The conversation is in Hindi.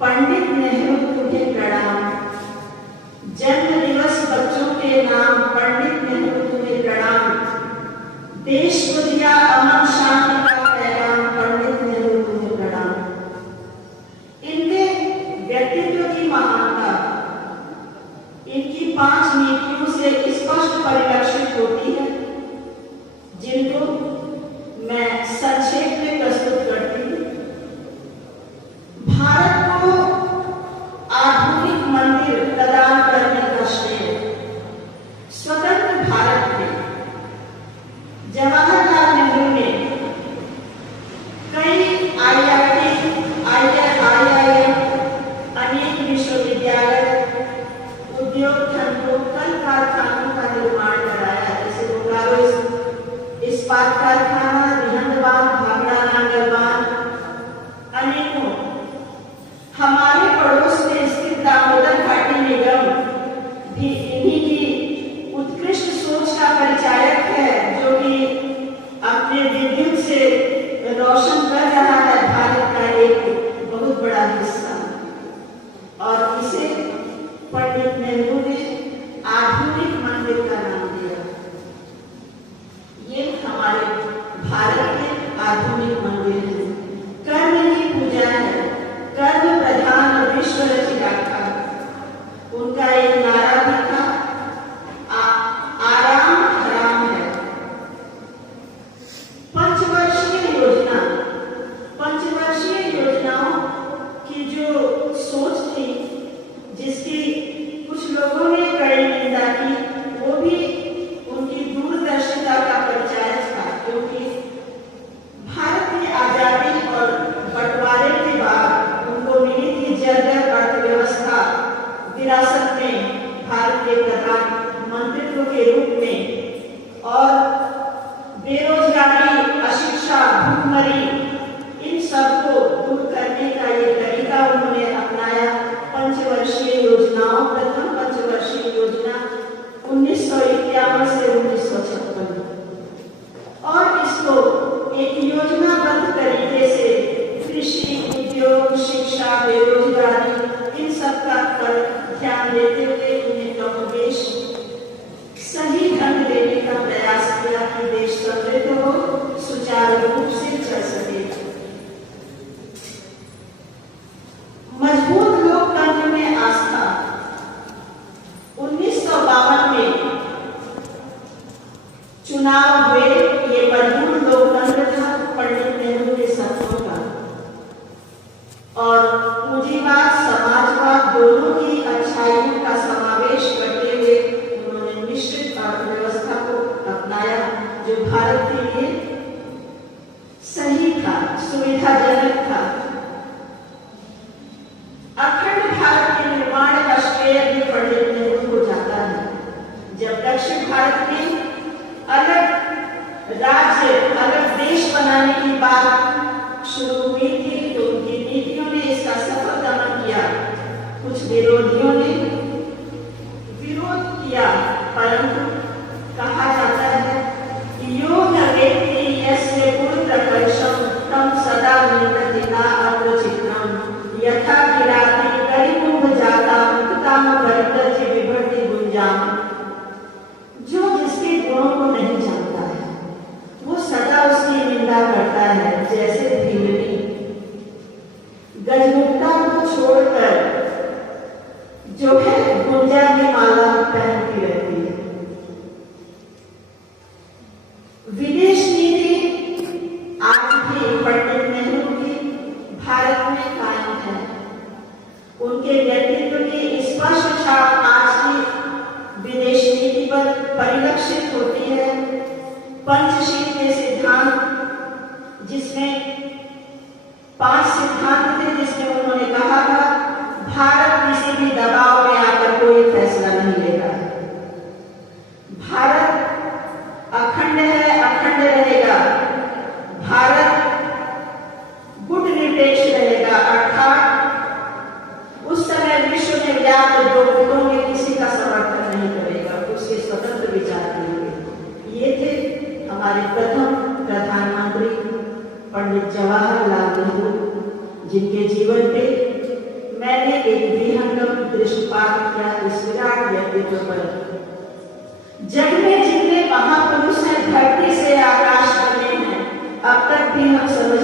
पंडित नेहरू तुम्हें प्रणाम। जन्म दिवस बच्चों के नाम, पंडित नेहरू तुम्हें प्रणाम। देश को दिया अमन शांति का पैगाम, पंडित नेहरू तुम्हें प्रणाम। इनके व्यक्तित्व की महानता इनकी 5 नीतियों से स्पष्ट परिलक्षित होती है, जिनको मैं संक्षेप में प्रस्तुत करती हूँ। भारत को आधुनिक मंदिर प्रदान करने का श्रेय स्वतंत्र भारत में जवाहरलाल नेहरू ने कई IIT, IIM, अनेक विश्वविद्यालय, उद्योग खंडों, कल कारखानों का निर्माण कराया, जैसे बोकारो इस्पात कारखाना, रिहंद-बांध, भाखड़ा नांगल-बांध, अनेकों। हमारे पड़ोस में स्थित दामोदर घाटी निगम भी इन्हीं की उत्कृष्ट सोच का परिचायक है, जो कि अपने विद्युत से रोशन कर रहा है भारत का एक बहुत बड़ा हिस्सा, और इसे पंडित नेहरू ने आधुनिक मंदिर का नाम दिया। ये हमारे भारत के आधुनिक मंदिर हैं। कर्म की पूजा है, कर्म प्रधान विश्व रचिका। उनका एक नारा भी था, आराम हराम है। पंचवर्षीय योजनाओं की जो सोच थी, जिसकी कुछ लोगों ने कड़ी निंदा की, वो भी उनकी दूरदर्शिता का परिचायक था, क्योंकि भारत की आजादी और बंटवारे के बाद उनको मिली थी जर्जर अर्थव्यवस्था विरासत में भारत के प्रधानमंत्रित्व के रूप में, और बेरोजगारी, अशिक्षा, भूखमरी, इन सबको दूर करने का ये तरीका उन्होंने अपनाया। पंचवर्षीय योजनाओं, प्रथम पंचवर्षीय योजना 1951 से 1956, और इसको एक योजनाबद्ध तरीके से कृषि, उद्योग, शिक्षा, बेरोजगारी, इन सब का पर ध्यान देते हुए उन्हें कमोबेश सही ढंग देने का प्रयास किया कि देश समृद्ध हो, सुचारू रूप से चल सके। मजबूत लोकतंत्र में आस्था 1952 में चुनाव हुए। ये मजबूत लोकतंत्र था पंडित नेहरू के सपनों का, और पूंजीवाद, समाजवाद दोनों की अच्छाइयों का समावेश करते हुए उन्होंने मिश्रित अर्थव्यवस्था को अपनाया, जो भारत के लिए सही था, सुविधाजनक था। अखंड भारत के निर्माण का श्रेय भी पंडित नेहरू को जाता है। जब दक्षिण भारत में अलग राज्य, अलग देश बनाने की बात शुरू हुई थी, तो उनकी नीतियों ने इसका सफल दमन किया। कुछ विरोधियों ने विरोध किया, परंतु कहा जाता है कि यो न व्यक्ति यस्य पुत्र परिश्रम तम सदा निवृत्तिना अवचित्रम यथा गिराति करिकुंभ जाता मुक्ताम परितज्य विभर्ति गुंजाम। जो जिसके गुणों को नहीं जानता है, वो सदा उसकी निंदा करता है, जैसे भीमनी गजमुक्ता को छोड़कर जो है गुंजा की माला पहनती रहती है। विदेश नीति आज भी पंडित नेहरू की भारत में कायम है। उनके व्यक्तित्व की स्पष्ट छाप आज की विदेश नीति पर परिलक्षित होती है। पंचशील के सिद्धांत, जिसमें 5 सिद्धांत थे, जिसमें उन्होंने कहा था भारत किसी भी दबाव में आकर कोई फैसला नहीं लेगा। भारत अखंड है, अखंड रहेगा। भारत गुट निरपेक्ष रहेगा, अर्थात उस समय विश्व में व्याप्त 2 गुटों में किसी का समर्थन नहीं करेगा, उसके स्वतंत्र विचार करेंगे। ये थे हमारे प्रथम प्रधानमंत्री पंडित जवाहरलाल नेहरू, जिनके जीवन पे नेतृत्व पर। जग में जितने महापुरुष हैं धरती से आकाश बने हैं, अब तक भी हम समझ